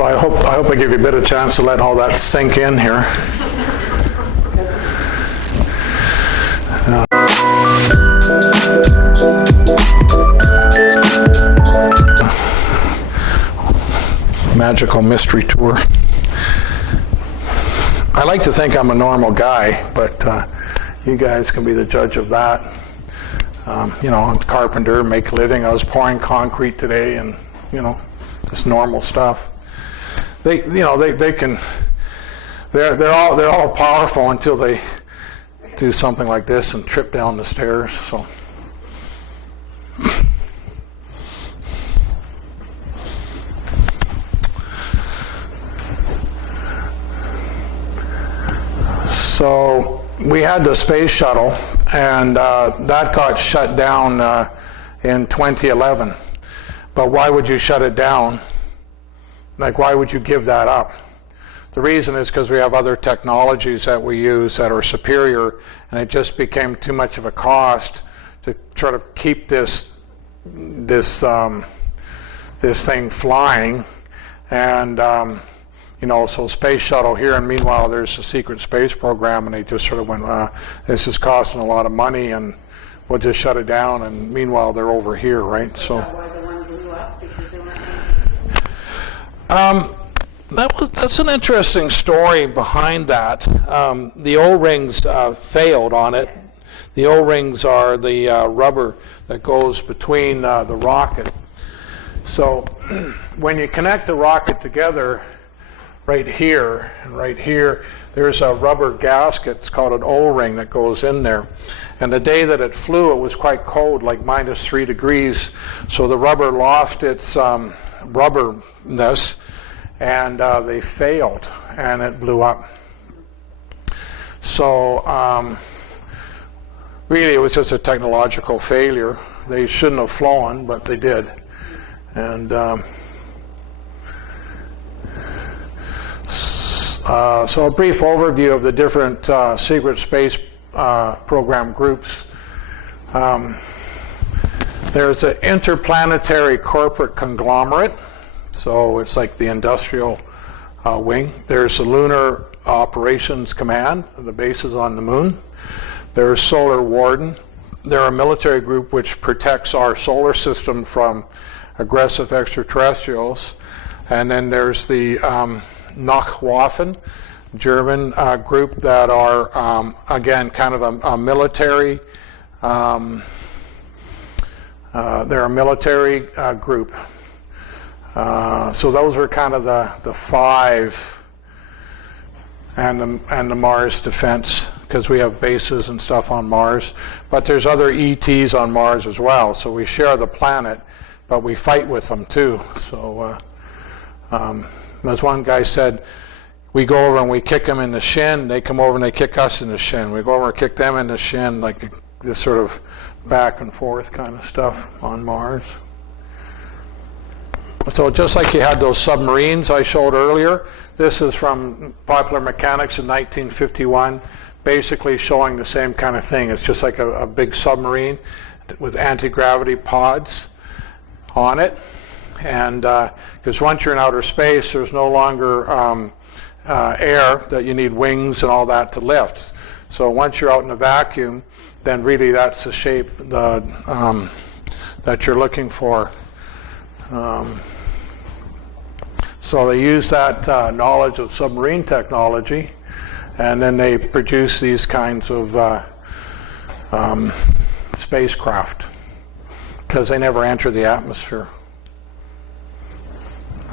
So I hope I give you a bit of chance to let all that sink in here. Magical mystery tour. I like to think I'm a normal guy, but you guys can be the judge of that. You know, I'm a carpenter, make a living. I was pouring concrete today, and you know, it's normal stuff. They're all powerful until they do something like this and trip down the stairs. So we had the space shuttle, and that got shut down in 2011. But why would you shut it down? Like, why would you give that up? The reason is because we have other technologies that we use that are superior, and it just became too much of a cost to try to keep this thing flying. And you know, so space shuttle here, and meanwhile there's a secret space program, and they just sort of went, this is costing a lot of money, and we'll just shut it down. And meanwhile they're over here, right? So. Why the one blew up? Because they weren't. That's an interesting story behind that. The O-rings failed on it. The O-rings are the rubber that goes between the rocket. So when you connect the rocket together, right here and right here, there's a rubber gasket. It's called an O-ring that goes in there. And the day that it flew, it was quite cold, like -3 degrees. So the rubber lost its rubberness, and they failed, and it blew up. So really, it was just a technological failure. They shouldn't have flown, but they did. And so a brief overview of the different secret space program groups. There's an interplanetary corporate conglomerate, so it's like the industrial wing. There's the Lunar Operations Command, the base is on the moon. There's Solar Warden. They're a military group which protects our solar system from aggressive extraterrestrials. And then there's the Nachwaffen, German group that are, again, kind of a military, they're a military group. So those are kind of the five, and the Mars defense, because we have bases and stuff on Mars. But there's other ETs on Mars as well, so we share the planet, but we fight with them too. So as one guy said, we go over and we kick them in the shin, they come over and they kick us in the shin. We go over and kick them in the shin, like this sort of back and forth kind of stuff on Mars. So just like you had those submarines I showed earlier, this is from Popular Mechanics in 1951, basically showing the same kind of thing. It's just like a big submarine with anti-gravity pods on it. And because once you're in outer space, there's no longer air that you need wings and all that to lift. So once you're out in a vacuum, then really that's the shape that you're looking for. So they use that knowledge of submarine technology, and then they produce these kinds of spacecraft, because they never enter the atmosphere.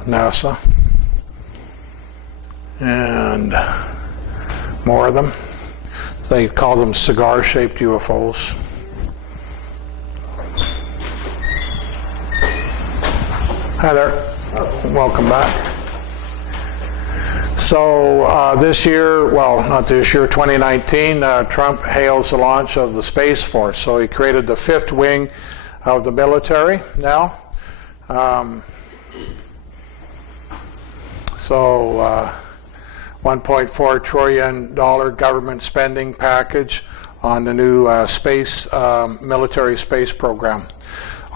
NASA. And more of them. They call them cigar-shaped UFOs. Hi there. Welcome back. So this year, well, not this year, 2019, Trump hails the launch of the Space Force. So he created the 5th wing of the military now. So $1.4 trillion government spending package on the new military space program.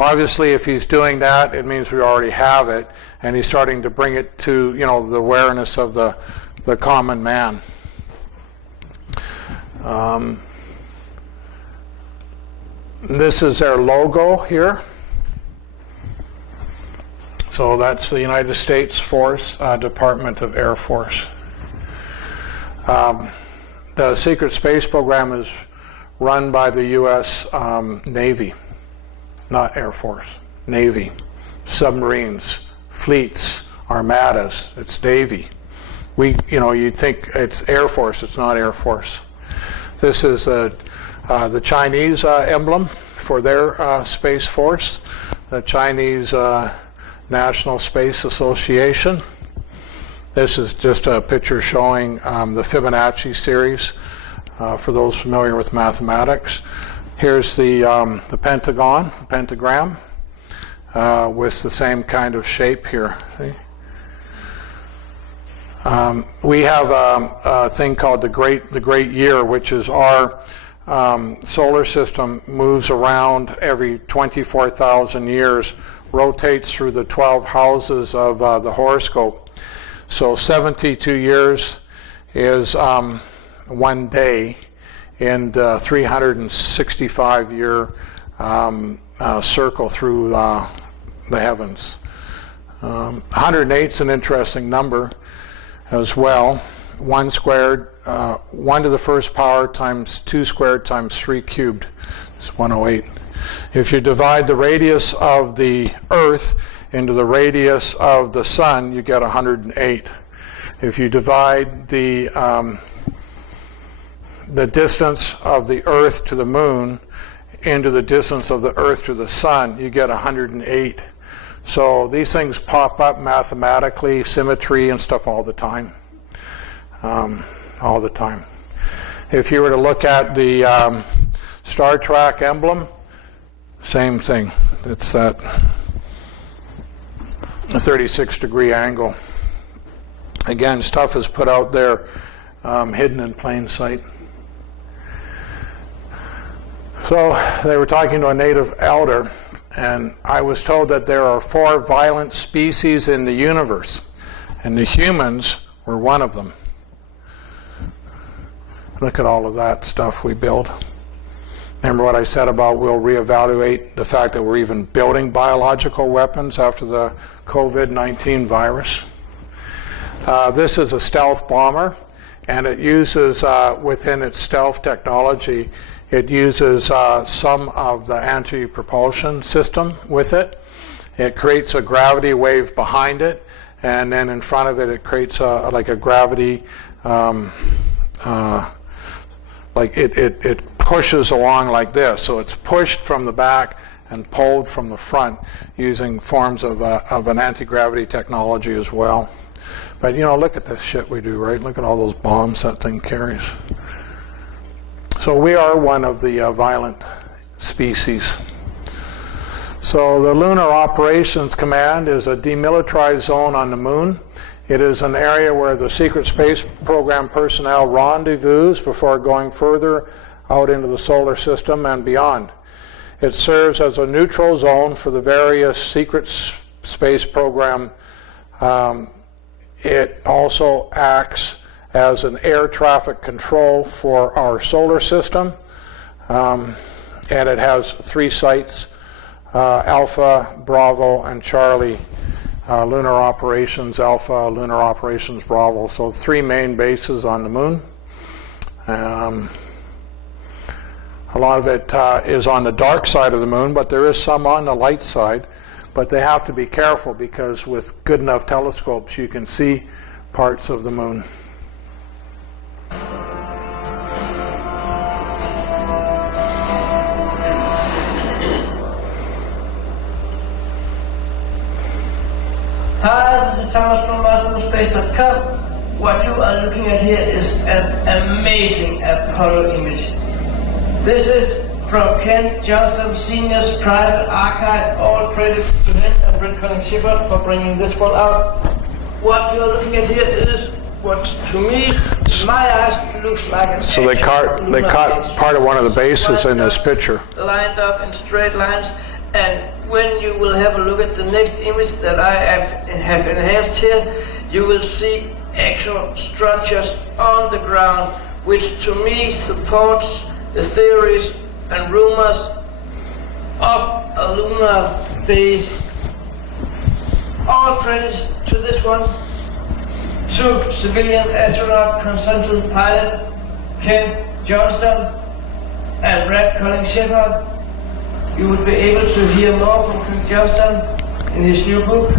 Obviously, if he's doing that, it means we already have it, and he's starting to bring it to, you know, the awareness of the common man. This is their logo here. So that's the United States Force, Department of Air Force. The secret space program is run by the U.S. Navy, not Air Force, Navy. Submarines, fleets, armadas, it's Navy. You'd think it's Air Force, it's not Air Force. This is the Chinese emblem for their Space Force, the Chinese National Space Association. This is just a picture showing the Fibonacci series for those familiar with mathematics. Here's the pentagram, with the same kind of shape here. See? We have a thing called the Great Year, which is our solar system moves around every 24,000 years, rotates through the 12 houses of the horoscope. So 72 years is 1 day in the 365-year circle through the heavens. 108 is an interesting number as well. 1 squared, 1 to the first power times 2 squared times 3 cubed is 108. If you divide the radius of the Earth into the radius of the Sun, you get 108. If you divide the distance of the Earth to the Moon into the distance of the Earth to the Sun, you get 108. So these things pop up mathematically, symmetry and stuff all the time. All the time. If you were to look at the Star Trek emblem, same thing. It's that 36-degree angle. Again, stuff is put out there, hidden in plain sight. So they were talking to a native elder, and I was told that there are 4 violent species in the universe, and the humans were one of them. Look at all of that stuff we build. Remember what I said about we'll reevaluate the fact that we're even building biological weapons after the COVID-19 virus. This is a stealth bomber, and it uses, within its stealth technology, it uses some of the anti-propulsion system with it. It creates a gravity wave behind it, and then in front of it, it creates like a gravity, like it pushes along like this. So it's pushed from the back and pulled from the front using forms of an anti-gravity technology as well. But look at this shit we do, right? Look at all those bombs that thing carries. So we are one of the violent species. So the Lunar Operations Command is a demilitarized zone on the Moon. It is an area where the secret space program personnel rendezvous before going further out into the solar system and beyond. It serves as a neutral zone for the various secret space program. It also acts as an air traffic control for our solar system, and it has 3 sites, Alpha, Bravo, and Charlie. Lunar Operations Alpha, Lunar Operations Bravo. So 3 main bases on the Moon. A lot of it is on the dark side of the Moon, but there is some on the light side. But they have to be careful because with good enough telescopes you can see parts of the Moon. Hi, this is Thomas from MarsFromSpace.com. What you are looking at here is an amazing Apollo image. This is from Ken Johnston Sr.'s private archive. All credits to him and Brent Cunningham for bringing this one out. What you are looking at here is what, to me, in my eyes, looks like an So they caught part of one of the bases in this picture. Lined up in straight lines, and when you will have a look at the next image that I have enhanced here, you will see actual structures on the ground, which to me supports the theories and rumors of a lunar base. All credits to this one, to civilian astronaut consultant pilot Ken Johnston and Brad Collins-Shepard. You will be able to hear more from Ken Johnston in his new book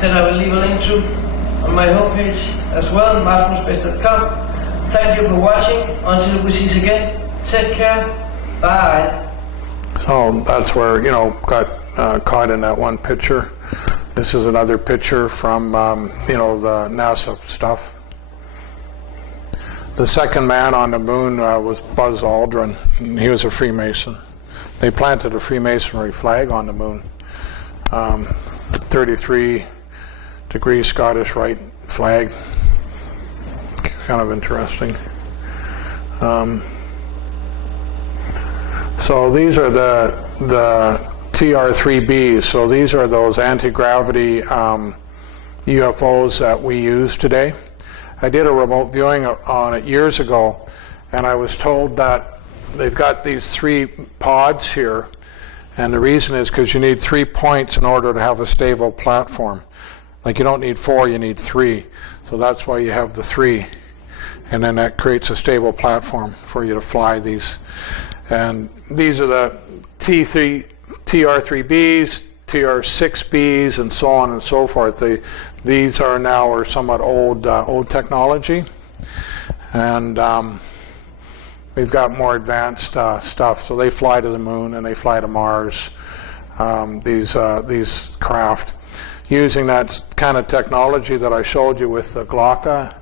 that I will leave a link to on my homepage as well, marsfromspace.com. Thank you for watching. Until we see you again, take care. Bye. So that's where, got caught in that one picture. This is another picture from, the NASA stuff. The second man on the moon was Buzz Aldrin, and he was a Freemason. They planted a Freemasonry flag on the moon. 33-degree Scottish Rite flag. Kind of interesting. So these are the TR-3Bs. So these are those anti-gravity UFOs that we use today. I did a remote viewing on it years ago, and I was told that they've got these 3 pods here, and the reason is because you need 3 points in order to have a stable platform. Like you don't need 4, you need 3. So that's why you have the 3. And then that creates a stable platform for you to fly these. And these are the TR-3Bs, TR-6Bs, and so on and so forth. These are now somewhat old technology. And we've got more advanced stuff. So they fly to the moon and they fly to Mars, these craft, using that kind of technology that I showed you with the Glocka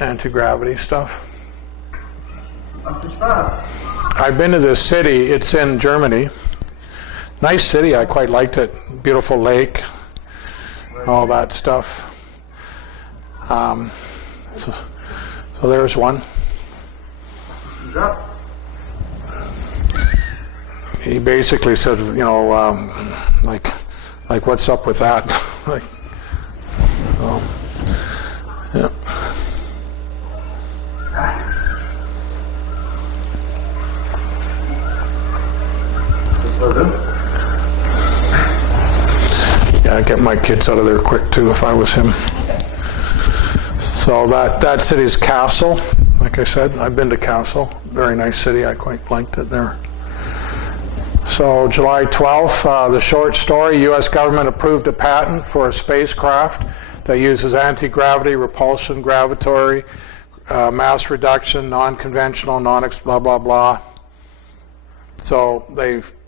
anti-gravity stuff. I've been to this city. It's in Germany. Nice city. I quite liked it. Beautiful lake, all that stuff. So there's one. He basically said, like what's up with that? Like, oh, yeah. Yeah, I'd get my kids out of there quick too if I was him. So that city's Kassel. Like I said, I've been to Kassel. Very nice city. I quite liked it there. So July 12th, the short story, U.S. government approved a patent for a spacecraft that uses anti-gravity, repulsion, gravitory, mass reduction, non-conventional, blah, blah, blah. So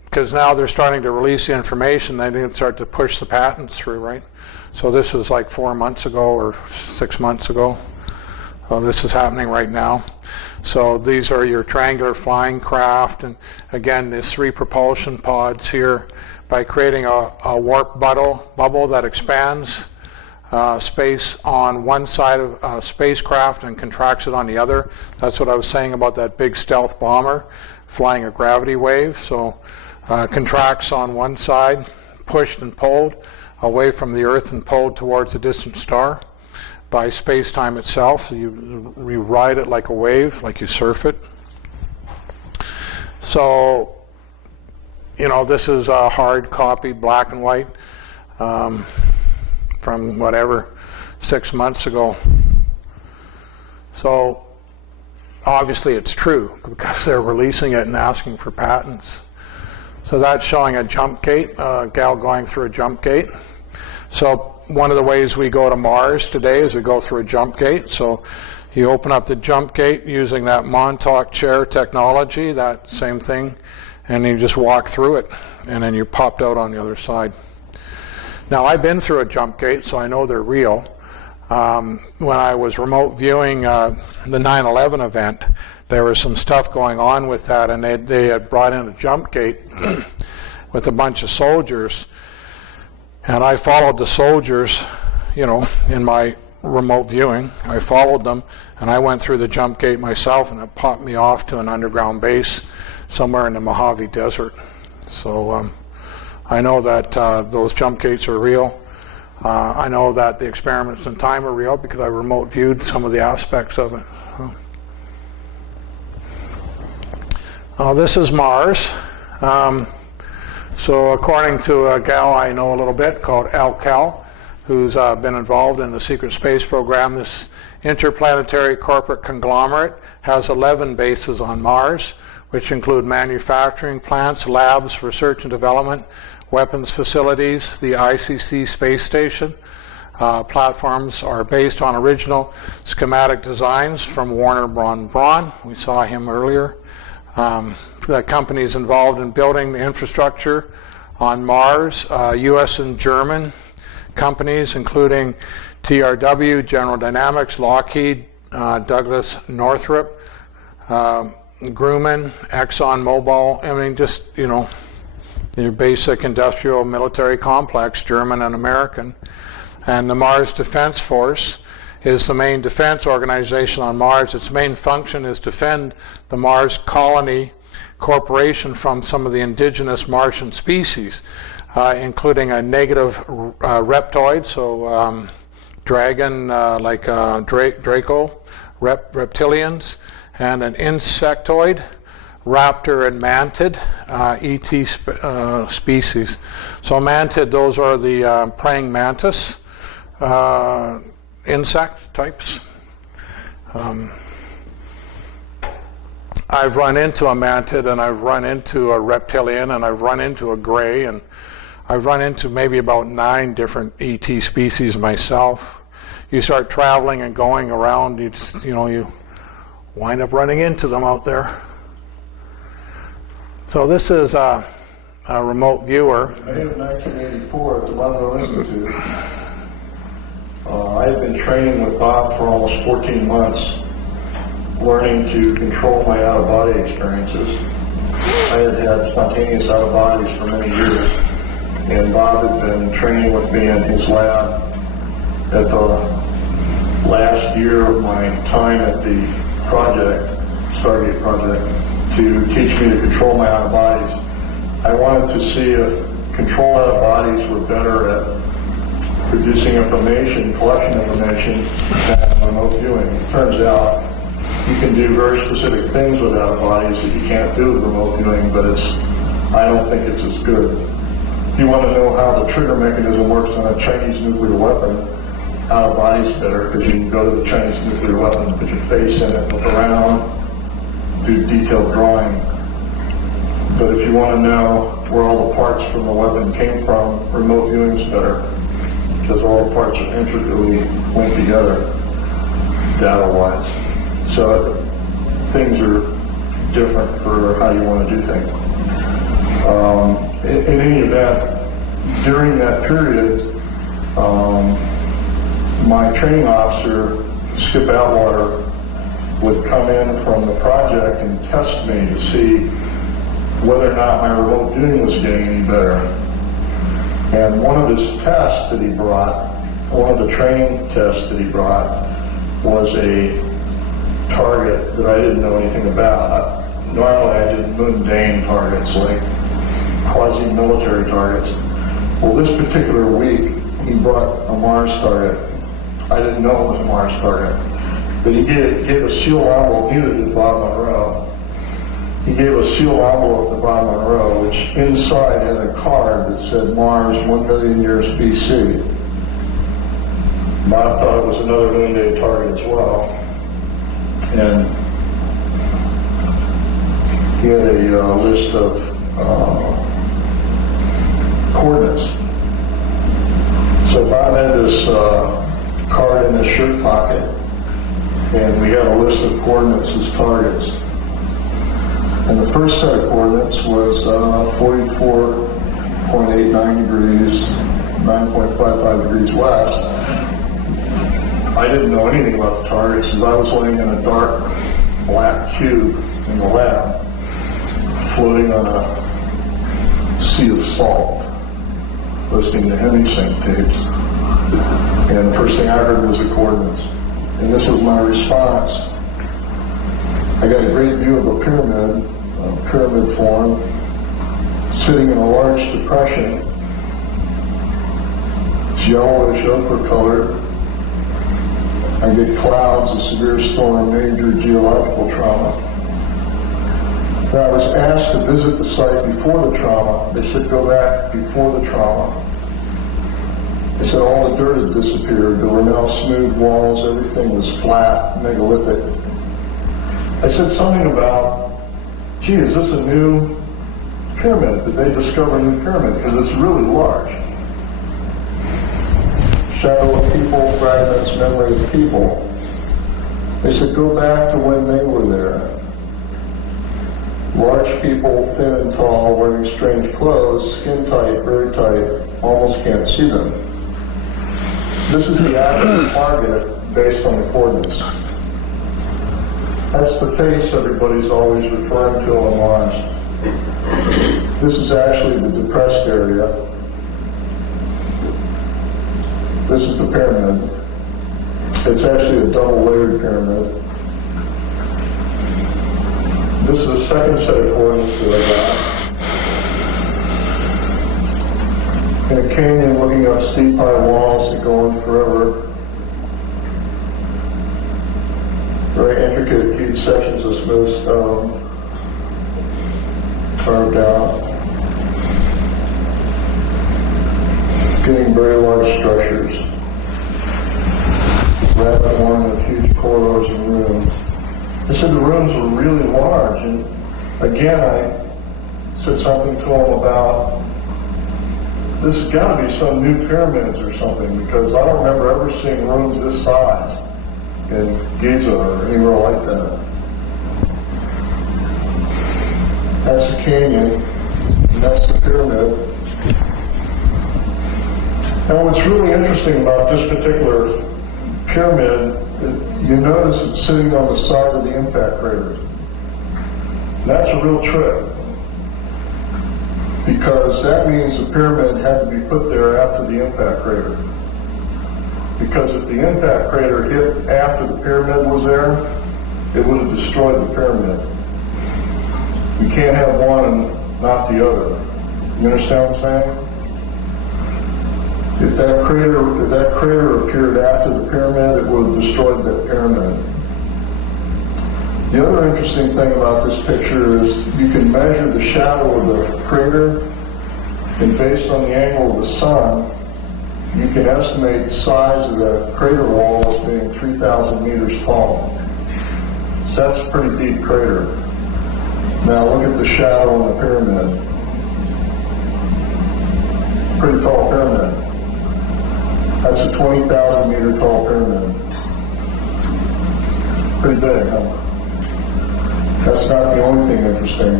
because now they're starting to release the information, they didn't start to push the patents through, right? So this was like 4 months ago or 6 months ago. This is happening right now. So these are your triangular flying craft, and again, there's 3 propulsion pods here. By creating a warp bubble that expands space on one side of a spacecraft and contracts it on the other. That's what I was saying about that big stealth bomber flying a gravity wave. So contracts on one side, pushed and pulled away from the Earth and pulled towards a distant star by space-time itself. So you ride it like a wave, like you surf it. So, this is a hard copy, black and white, from whatever, 6 months ago. So, obviously it's true, because they're releasing it and asking for patents. So that's showing a jump gate, a gal going through a jump gate. So one of the ways we go to Mars today is we go through a jump gate. So you open up the jump gate using that Montauk chair technology, that same thing, and you just walk through it, and then you're popped out on the other side. Now, I've been through a jump gate, so I know they're real. When I was remote viewing the 9/11 event, there was some stuff going on with that, and they had brought in a jump gate with a bunch of soldiers. And I followed the soldiers, in my remote viewing. I followed them, and I went through the jump gate myself, and it popped me off to an underground base somewhere in the Mojave Desert. So I know that those jump gates are real. I know that the experiments in time are real because I remote viewed some of the aspects of it. This is Mars. So according to a gal I know a little bit called Al-Cal, who's been involved in the secret space program, this interplanetary corporate conglomerate has 11 bases on Mars, which include manufacturing plants, labs, research and development, weapons facilities, the ICC space station. Platforms are based on original schematic designs from Warner Braun Braun. We saw him earlier. The companies involved in building the infrastructure on Mars, U.S. and German companies, including TRW, General Dynamics, Lockheed, Douglas Northrop, Grumman, ExxonMobil. I mean, just, your basic industrial military complex, German and American. And the Mars Defense Force is the main defense organization on Mars. Its main function is to defend the Mars Colony Corporation from some of the indigenous Martian species, including a negative reptoid, so dragon like Draco, reptilians, and an insectoid, raptor and mantid, ET species. So mantid, those are the praying mantis insect types. I've run into a mantid, and I've run into a reptilian, and I've run into a gray, and I've run into maybe about 9 different ET species myself. You start traveling and going around, you wind up running into them out there. So this is a remote viewer. May of 1984 at the Monroe Institute. I had been training with Bob for almost 14 months, learning to control my out-of-body experiences. I had had spontaneous out-of-bodies for many years, and Bob had been training with me in his lab at the last year of my time at the project, Stargate project, to teach me to control my out-of-bodies. I wanted to see if controlled out-of-bodies were better at producing information, collecting information, than remote viewing. It turns out you can do very specific things with out-of-bodies that you can't do with remote viewing, but I don't think it's as good. If you want to know how the trigger mechanism works on a Chinese nuclear weapon, out-of-body's better, because you can go to the Chinese nuclear weapon, put your face in it, look around, do detailed drawing. But if you want to know where all the parts from the weapon came from, remote viewing's better, because all the parts are intricately linked together, data-wise. So things are different for how you want to do things. In any event, during that period, my training officer, Skip Atwater, would come in from the project and test me to see whether or not my remote viewing was getting any better. And one of his tests that he brought, one of the training tests that he brought, was a target that I didn't know anything about. Normally I did mundane targets, like quasi-military targets. Well, this particular week, he brought a Mars target. I didn't know it was a Mars target. But he gave a sealed envelope, he did Bob Monroe. He gave a sealed envelope to Bob Monroe, which inside had a card that said Mars 1 million years BC. Bob thought it was another noonday target as well. And he had a list of coordinates. So Bob had this card in his shirt pocket, and we had a list of coordinates as targets. And the first set of coordinates was 44.89 degrees, 9.55 degrees west. I didn't know anything about the targets, because I was laying in a dark black cube in the lab, floating on a sea of salt, listening to hemisync tapes. And the first thing I heard was the coordinates. And this was my response. I got a great view of a pyramid form, sitting in a large depression. It's yellowish, ochre colored. I get clouds, a severe storm, major geological trauma. Now, I was asked to visit the site before the trauma. They said go back before the trauma. They said all the dirt had disappeared. There were now smooth walls. Everything was flat, megalithic. I said something about, gee, is this a new pyramid? Did they discover a new pyramid? Because it's really large. Shadow of people, fragments, memory of people. They said go back to when they were there. Large people, thin and tall, wearing strange clothes, skin tight, very tight, almost can't see them. This is the actual target based on the coordinates. That's the face everybody's always referring to on Mars. This is actually the depressed area. This is the pyramid. It's actually a double-layered pyramid. This is the second set of coordinates that I got. In a canyon looking up steep high walls that go on forever. Very intricate huge sections of smooth stone carved out. Getting very large structures. Rapid one with huge corridors and rooms. I said the rooms were really large, and again I said something to him about this has got to be some new pyramids or something, because I don't remember ever seeing rooms this size in Giza or anywhere like that. That's the canyon, and that's the pyramid. Now what's really interesting about this particular pyramid, you notice it's sitting on the side of the impact crater. That's a real trick, because that means the pyramid had to be put there after the impact crater. Because if the impact crater hit after the pyramid was there, it would have destroyed the pyramid. You can't have one and not the other. You understand what I'm saying? If that crater appeared after the pyramid, it would have destroyed that pyramid. The other interesting thing about this picture is you can measure the shadow of the crater, and based on the angle of the sun, you can estimate the size of the crater wall as being 3,000 meters tall. So that's a pretty deep crater. Now look at the shadow on the pyramid. Pretty tall pyramid. That's a 20,000 meter tall pyramid. Pretty big, huh? That's not the only thing interesting.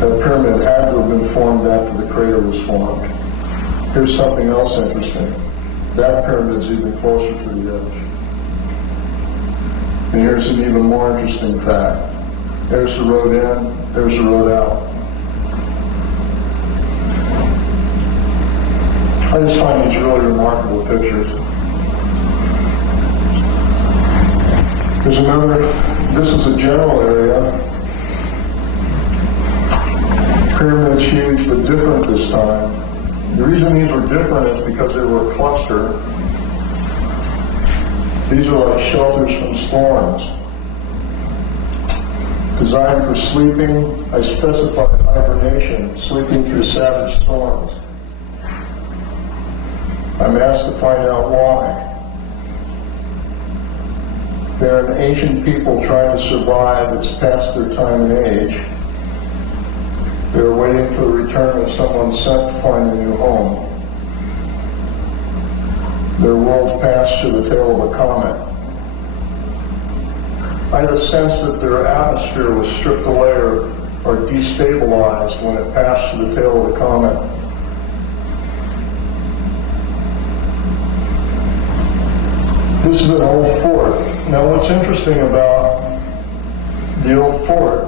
That pyramid had to have been formed after the crater was formed. Here's something else interesting. That pyramid's even closer to the edge. And here's an even more interesting fact. There's the road in, there's the road out. I just find these really remarkable pictures. There's another, this is a general area. Pyramid's huge, but different this time. The reason these were different is because they were a cluster. These are like shelters from storms. Designed for sleeping, I specified hibernation, sleeping through savage storms. I'm asked to find out why. They're an ancient people trying to survive that's past their time and age. They're waiting for the return of someone sent to find a new home. Their world passed through the tail of a comet. I had a sense that their atmosphere was stripped away or destabilized when it passed through the tail of the comet. This is an old fort. Now what's interesting about the old fort,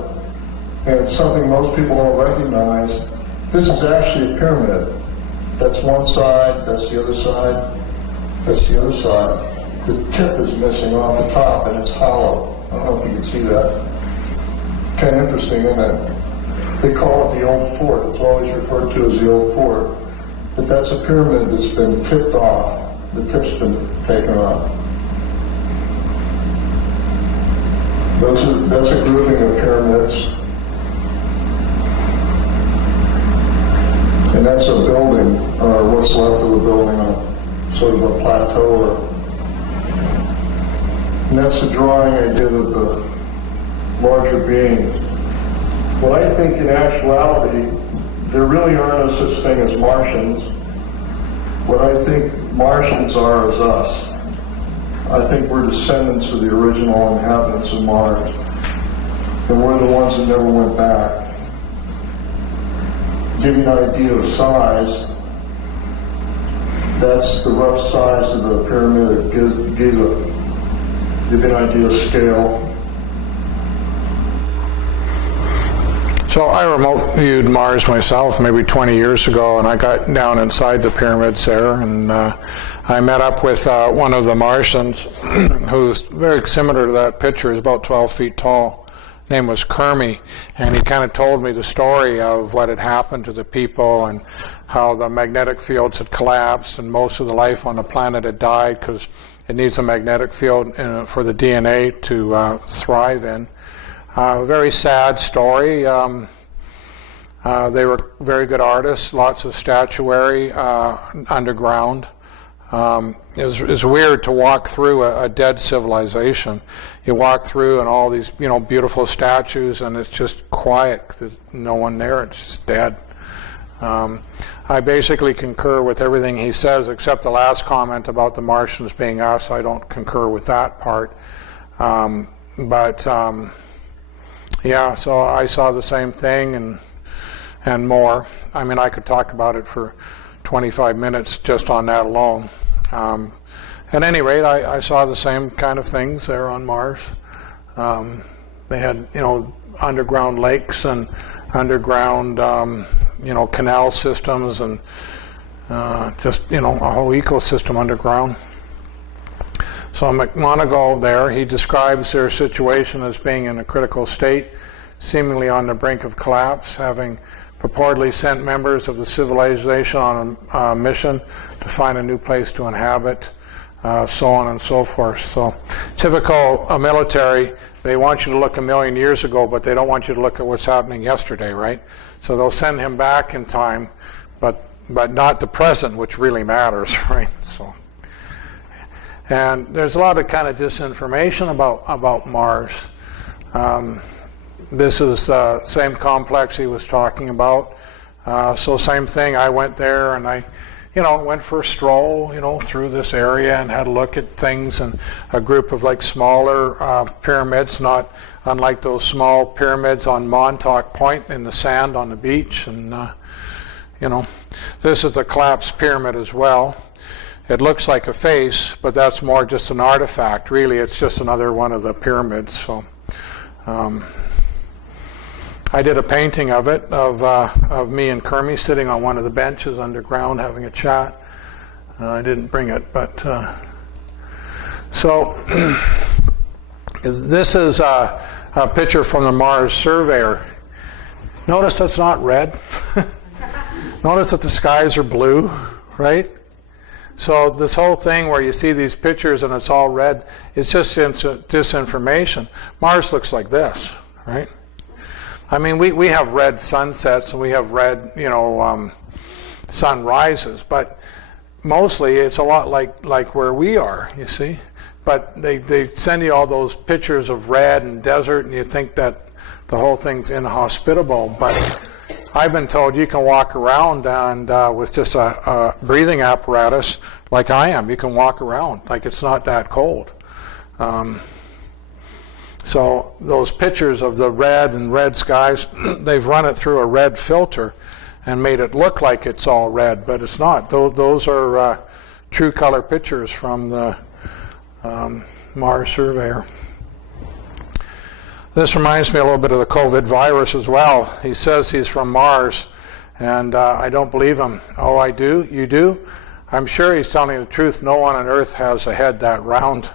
and it's something most people don't recognize, this is actually a pyramid. That's one side, that's the other side, that's the other side. The tip is missing off the top and it's hollow. I don't know if you can see that. Kind of interesting, isn't it? They call it the old fort. It's always referred to as the old fort. But that's a pyramid that's been tipped off. The tip's been taken off. That's a grouping of pyramids. And that's a building, or what's left of a building on sort of a plateau. And that's the drawing I did of the larger beings. What I think in actuality, there really are no such thing as Martians. What I think Martians are is us. I think we're descendants of the original inhabitants of Mars. And we're the ones that never went back. To give you an idea of size, that's the rough size of the pyramid of Giza. Give you an idea of scale. So I remote viewed Mars myself maybe 20 years ago, and I got down inside the pyramids there, and I met up with one of the Martians who's very similar to that picture. He's about 12 feet tall. His name was Kermie, and he kind of told me the story of what had happened to the people and how the magnetic fields had collapsed and most of the life on the planet had died because it needs a magnetic field for the DNA to thrive in. Very sad story. They were very good artists, lots of statuary underground. It was weird to walk through a dead civilization. You walk through and all these beautiful statues, and it's just quiet. There's no one there. It's just dead. I basically concur with everything he says, except the last comment about the Martians being us. I don't concur with that part. Yeah, so I saw the same thing and more. I mean, I could talk about it for 25 minutes just on that alone. At any rate, I saw the same kind of things there on Mars. They had, underground lakes and underground, canal systems and just, a whole ecosystem underground. So McMonagle there, he describes their situation as being in a critical state, seemingly on the brink of collapse, having purportedly sent members of the civilization on a mission to find a new place to inhabit, so on and so forth. So typical military, they want you to look a million years ago, but they don't want you to look at what's happening yesterday, right? So they'll send him back in time, but not the present, which really matters, right? So. And there's a lot of kind of disinformation about Mars. This is the same complex he was talking about. So same thing, I went there and I, went for a stroll, through this area and had a look at things, and a group of smaller pyramids, not unlike those small pyramids on Montauk Point in the sand on the beach. And, this is a collapsed pyramid as well. It looks like a face, but that's more just an artifact. Really, it's just another one of the pyramids. So, I did a painting of it, of me and Kermie sitting on one of the benches underground having a chat. I didn't bring it, but so this is a picture from the Mars surveyor. Notice that's not red. Notice that the skies are blue, right? So this whole thing where you see these pictures and it's all red, it's just disinformation. Mars looks like this, right? I mean, we have red sunsets and we have red, sunrises, but mostly it's a lot like where we are, you see. But they send you all those pictures of red and desert, and you think that the whole thing's inhospitable. But I've been told you can walk around and with just a breathing apparatus like I am. You can walk around like it's not that cold. So those pictures of the red skies, they've run it through a red filter and made it look like it's all red, but it's not. Those are true color pictures from the Mars surveyor. This reminds me a little bit of the COVID virus as well. He says he's from Mars, and I don't believe him. Oh, I do? You do? I'm sure he's telling the truth. No one on Earth has a head that round.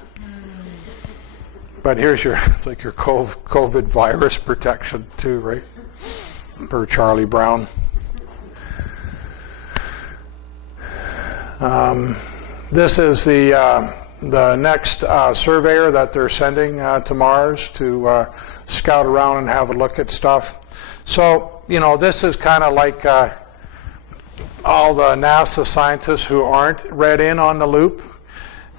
But here's your, it's like your COVID virus protection too, right? per Charlie Brown. This is the next surveyor that they're sending to Mars to scout around and have a look at stuff. So, you know, this is kind of like all the NASA scientists who aren't read in on the loop.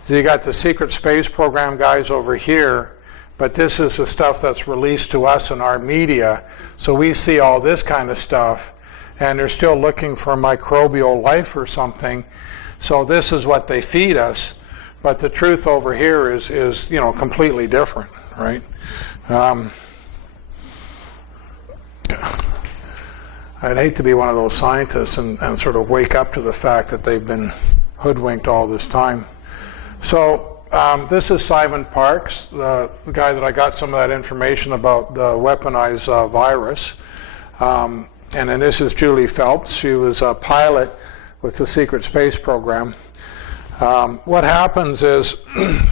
So you got the secret space program guys over here, but this is the stuff that's released to us in our media. So we see all this kind of stuff, and they're still looking for microbial life or something. So this is what they feed us, but the truth over here is you know, completely different, right? I'd hate to be one of those scientists and sort of wake up to the fact that they've been hoodwinked all this time. So this is Simon Parks, the guy that I got some of that information about, the weaponized virus. And then this is Julie Phelps. She was a pilot with the secret space program. What happens is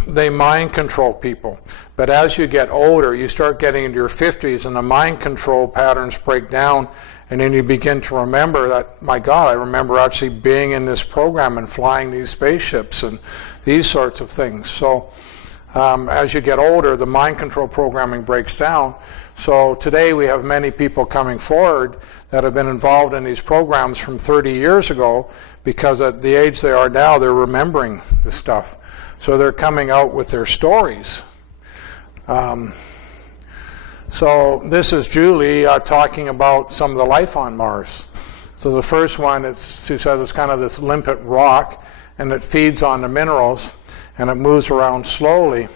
they mind control people. But as you get older, you start getting into your 50s and the mind control patterns break down, and then you begin to remember that, my God, I remember actually being in this program and flying these spaceships and these sorts of things. So as you get older, the mind control programming breaks down. So today we have many people coming forward that have been involved in these programs from 30 years ago, because at the age they are now, they're remembering the stuff. So they're coming out with their stories. So this is Julie talking about some of the life on Mars. So the first one, she says it's kind of this limpet rock, and it feeds on the minerals, and it moves around slowly.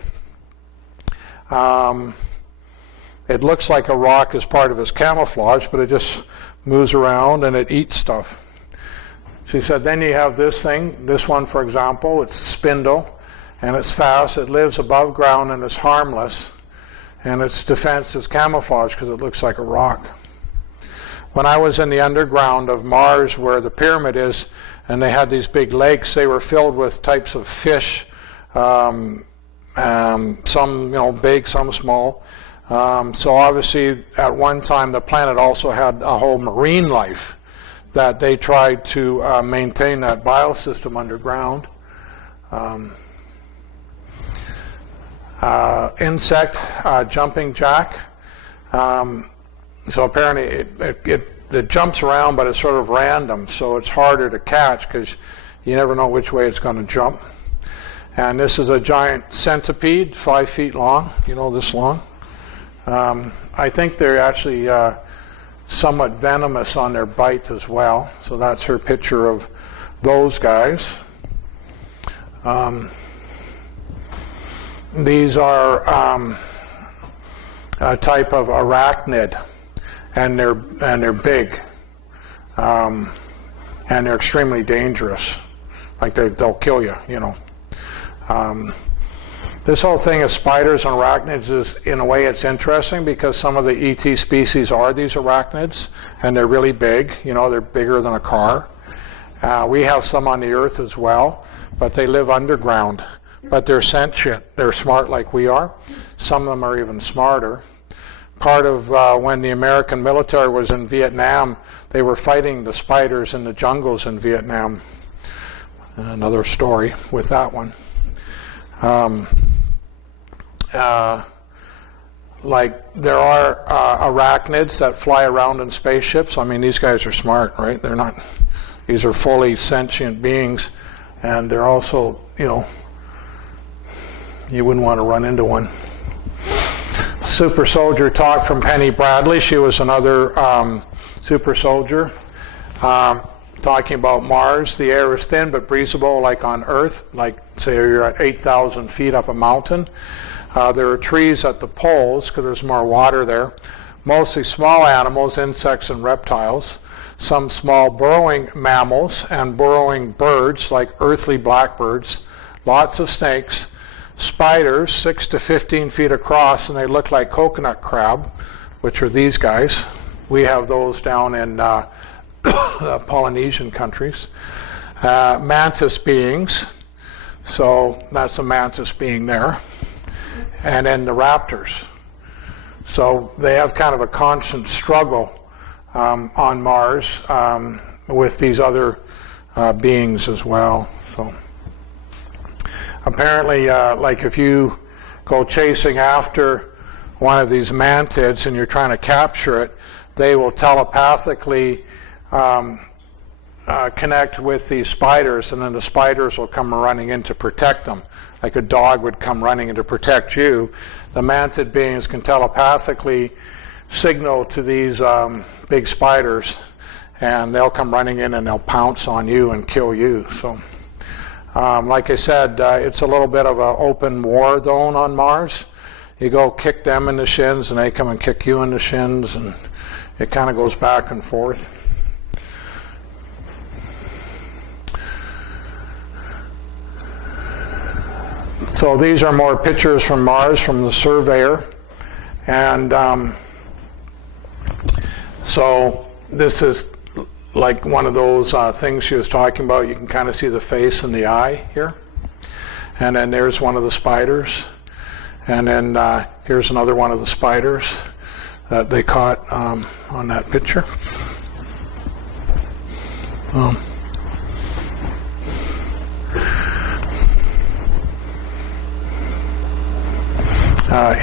It looks like a rock as part of its camouflage, but it just moves around and it eats stuff. She said, then you have this thing, this one for example, it's spindle, and it's fast, it lives above ground and it's harmless, and its defense is camouflage because it looks like a rock. When I was in the underground of Mars where the pyramid is, and they had these big lakes, they were filled with types of fish, some big, some small. So obviously at one time the planet also had a whole marine life that they tried to maintain that biosystem underground. Insect jumping jack. So apparently it jumps around, but it's sort of random, so it's harder to catch because you never know which way it's going to jump. And this is a giant centipede, 5 feet long, this long. I think they're actually somewhat venomous on their bites as well. So that's her picture of those guys. These are a type of arachnid, and they're big, and they're extremely dangerous. Like they'll kill you, This whole thing of spiders and arachnids is, in a way, it's interesting because some of the ET species are these arachnids, and they're really big. They're bigger than a car. We have some on the Earth as well, but they live underground. But they're sentient. They're smart like we are. Some of them are even smarter. Part of when the American military was in Vietnam, they were fighting the spiders in the jungles in Vietnam. Another story with that one. Like there are arachnids that fly around in spaceships. I mean, these guys are smart, right? These are fully sentient beings, and they're also, you wouldn't want to run into one. Super soldier talk from Penny Bradley. She was another super soldier. Talking about Mars, the air is thin but breathable like on Earth, like say you're at 8,000 feet up a mountain. There are trees at the poles because there's more water there. Mostly small animals, insects and reptiles. Some small burrowing mammals and burrowing birds like earthly blackbirds. Lots of snakes. Spiders, 6 to 15 feet across, and they look like coconut crab, which are these guys. We have those down in Polynesian countries. Mantis beings, so that's a mantis being there. And then the raptors. So they have kind of a constant struggle on Mars with these other beings as well. So apparently, like if you go chasing after one of these mantids and you're trying to capture it, they will telepathically connect with these spiders, and then the spiders will come running in to protect them. Like a dog would come running in to protect you. The mantid beings can telepathically signal to these big spiders, and they'll come running in and they'll pounce on you and kill you. So like I said, it's a little bit of an open war zone on Mars. You go kick them in the shins and they come and kick you in the shins, and it kind of goes back and forth. So these are more pictures from Mars from the surveyor, and so this is like one of those things she was talking about. You can kind of see the face and the eye here, and then there's one of the spiders, and then here's another one of the spiders that they caught on that picture.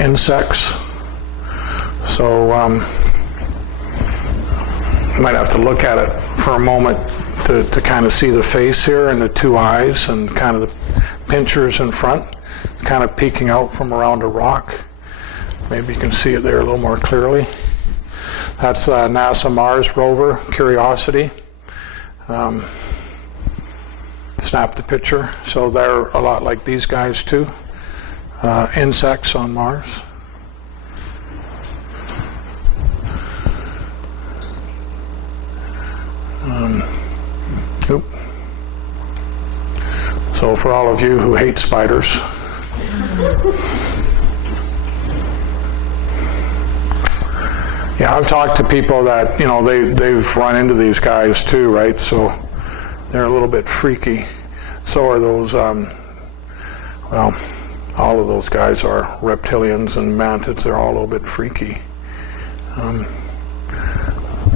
Insects. So you might have to look at it for a moment to kind of see the face here and the two eyes and kind of the pinchers in front, kind of peeking out from around a rock. Maybe you can see it there a little more clearly. That's NASA Mars rover Curiosity. Snapped the picture. So they're a lot like these guys too. Insects on Mars. So for all of you who hate spiders, yeah, I've talked to people that, you know, they've run into these guys too, right? So they're a little bit freaky. So are those, well, all of those guys are reptilians and mantids. They're all a little bit freaky.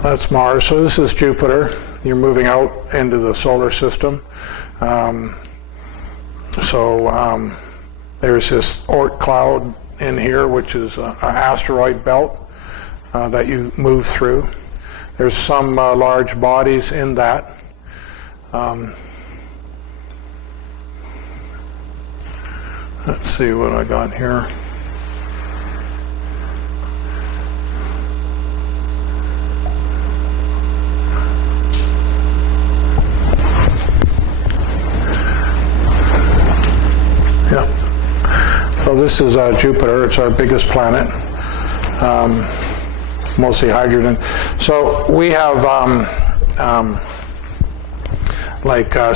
That's Mars. So this is Jupiter. You're moving out into the solar system. There's this Oort cloud in here, which is an asteroid belt that you move through. There's some large bodies in that. Let's see what I got here. Yeah. So this is Jupiter. It's our biggest planet. Mostly hydrogen. So we have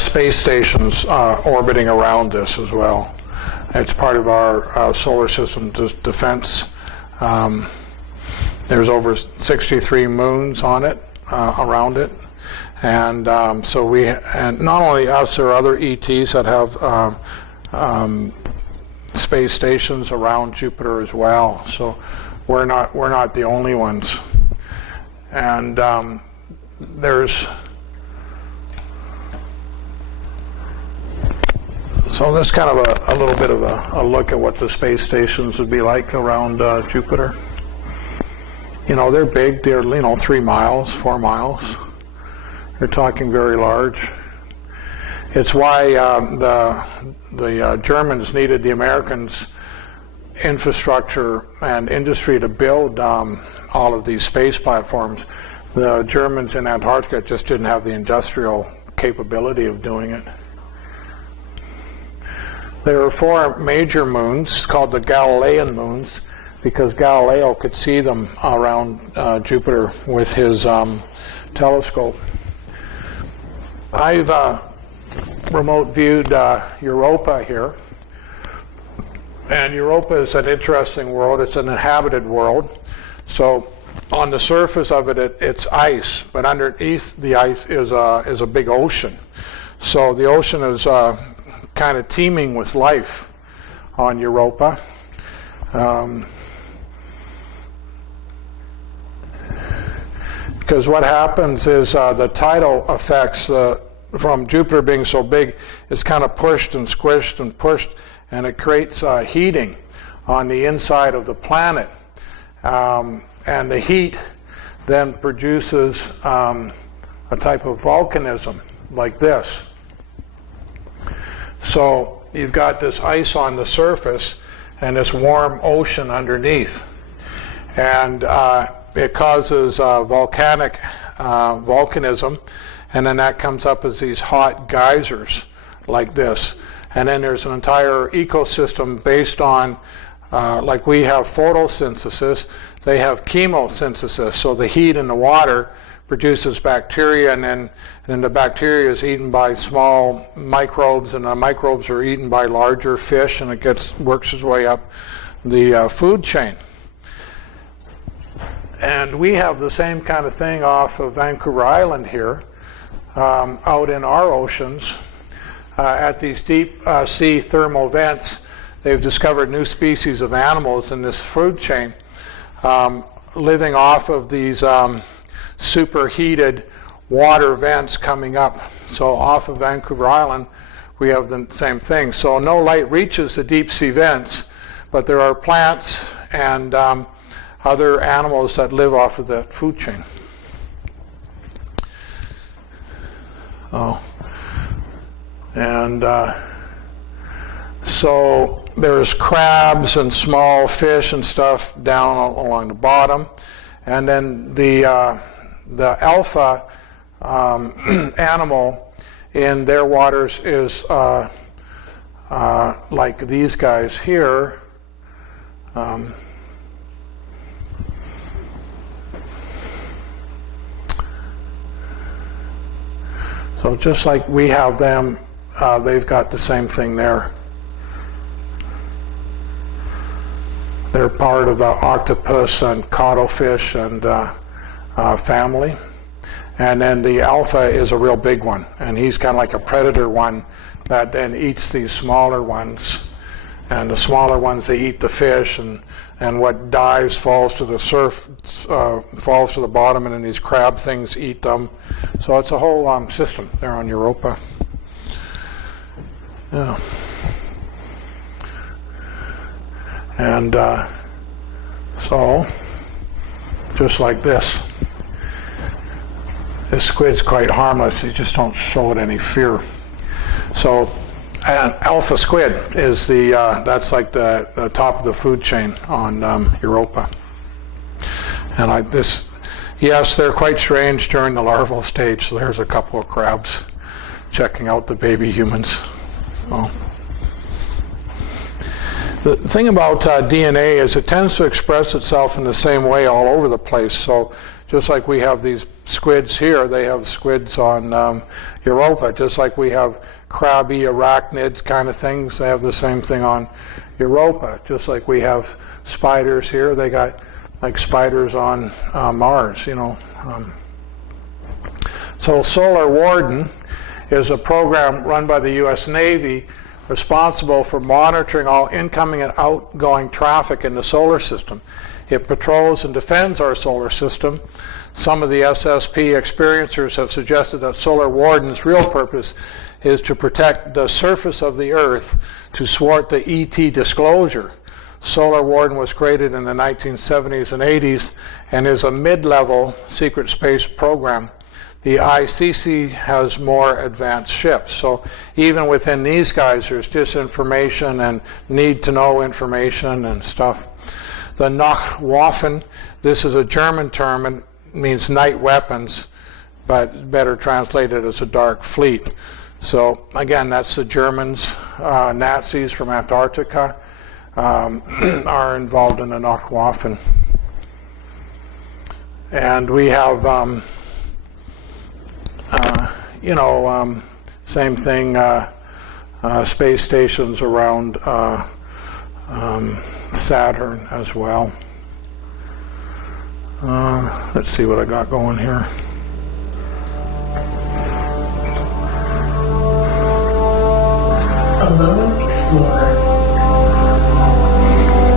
space stations orbiting around this as well. It's part of our solar system defense. There's over 63 moons on it, around it, and and not only us, there are other ETs that have space stations around Jupiter as well. So we're not the only ones, and there's. So this kind of a little bit of a look at what the space stations would be like around Jupiter. You know, they're big. They're 3 miles, 4 miles. They're talking very large. It's why the Germans needed the Americans' infrastructure and industry to build all of these space platforms. The Germans in Antarctica just didn't have the industrial capability of doing it. There are 4 major moons called the Galilean moons because Galileo could see them around Jupiter with his telescope. I've remote viewed Europa here, and Europa is an interesting world. It's an inhabited world. So on the surface of it, it's ice, but underneath the ice is a big ocean. So the ocean is kind of teeming with life on Europa. Because what happens is the tidal effects from Jupiter being so big is kind of pushed and squished and pushed, and it creates heating on the inside of the planet. And the heat then produces a type of volcanism like this. So you've got this ice on the surface and this warm ocean underneath. And it causes volcanism, and then that comes up as these hot geysers like this. And then there's an entire ecosystem based on, like we have photosynthesis, they have chemosynthesis. So the heat in the water produces bacteria, and then the bacteria is eaten by small microbes, and the microbes are eaten by larger fish, and it works its way up the food chain. And we have the same kind of thing off of Vancouver Island here, out in our oceans. At these deep sea thermal vents, they've discovered new species of animals in this food chain, living off of these superheated water vents coming up. So off of Vancouver Island, we have the same thing. So no light reaches the deep sea vents, but there are plants and other animals that live off of that food chain. And so there's crabs and small fish and stuff down along the bottom, and then the alpha animal in their waters is like these guys here. So just like we have them, they've got the same thing there. They're part of the octopus and cuttlefish and family. And then the alpha is a real big one, and he's kind of like a predator one that then eats these smaller ones. And the smaller ones, they eat the fish, and what dies falls to the falls to the bottom, and then these crab things eat them. So it's a whole system there on Europa. Yeah. And so, just like this. This squid's quite harmless. You just don't show it any fear. So, alpha squid is that's like the top of the food chain on Europa. And yes, they're quite strange during the larval stage. So there's a couple of crabs checking out the baby humans. So, the thing about DNA is it tends to express itself in the same way all over the place. So just like we have these squids here, they have squids on Europa. Just like we have crabby arachnids kind of things, they have the same thing on Europa. Just like we have spiders here, they got like spiders on Mars, you know. So Solar Warden is a program run by the U.S. Navy responsible for monitoring all incoming and outgoing traffic in the solar system. It patrols and defends our solar system. Some of the SSP experiencers have suggested that Solar Warden's real purpose is to protect the surface of the Earth to thwart the ET disclosure. Solar Warden was created in the 1970s and 80s and is a mid-level secret space program. The ICC has more advanced ships. So even within these guys, there's disinformation and need-to-know information and stuff. The Nachtwaffen, this is a German term and means night weapons, but better translated as a dark fleet. So again, that's the Germans, Nazis from Antarctica are involved in the Nachtwaffen. And we have same thing, space stations around Saturn as well. Let's see what I got going here. A lone explorer.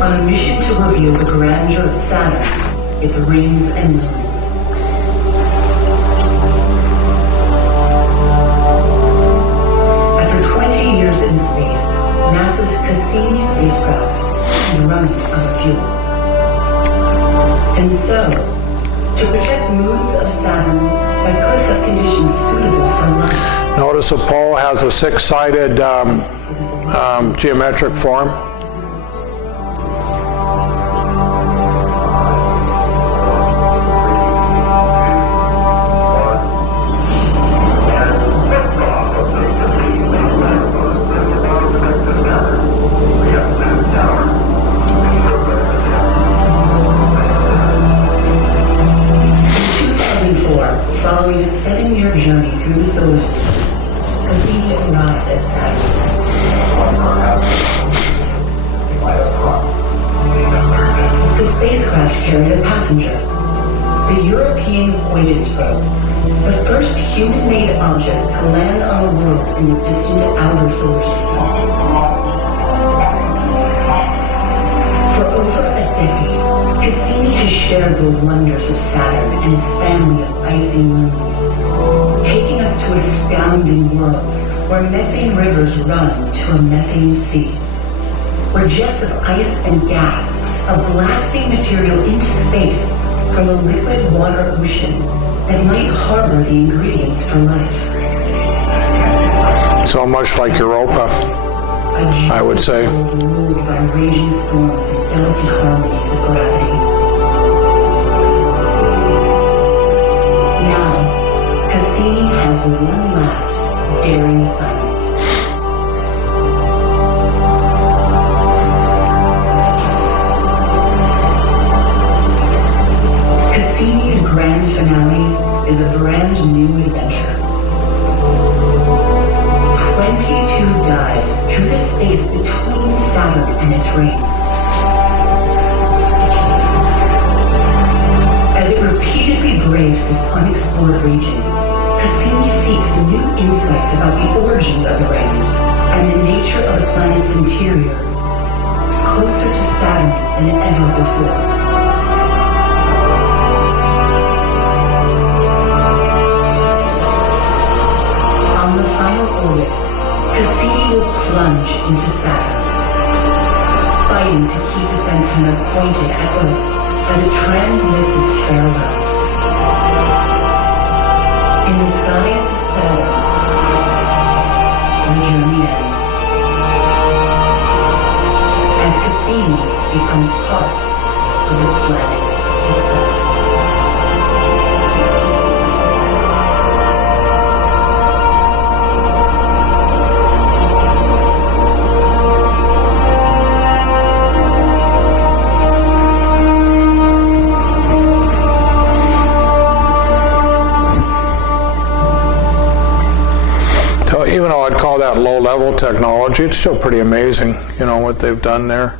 On a mission to reveal the grandeur of Saturn, its rings and moons. Cassini spacecraft is running out of fuel. And so, to protect moons of Saturn that could have conditions suitable for life. Notice the pole has a six-sided geometric form. Following a 7-year journey through the solar system, Cassini arrived at Saturn. The spacecraft carried a passenger, the European Huygens probe, the first human-made object to land on a world in the distant outer solar system. For over a decade, Cassini has shared the wonders of Saturn and its family of icy moons, taking us to astounding worlds where methane rivers run to a methane sea, where jets of ice and gas are blasting material into space from a liquid water ocean that might harbor the ingredients for life. So much like Europa, I would say. Ruled by raging storms and delicate harmonies of gravity. Now, Cassini has one last daring assignment. Cassini's grand finale is a brand new adventure. 22 dives through the space between Saturn and its rings. As it repeatedly braves this unexplored region, Cassini seeks new insights about the origins of the rings and the nature of the planet's interior, closer to Saturn than ever before. On the final orbit, Cassini will plunge into Saturn, fighting to keep its antenna pointed at Earth as it transmits its farewell. In the skies of Saturn, the journey ends, as Cassini becomes part of the planet itself. Even though I'd call that low-level technology, it's still pretty amazing, you know, what they've done there.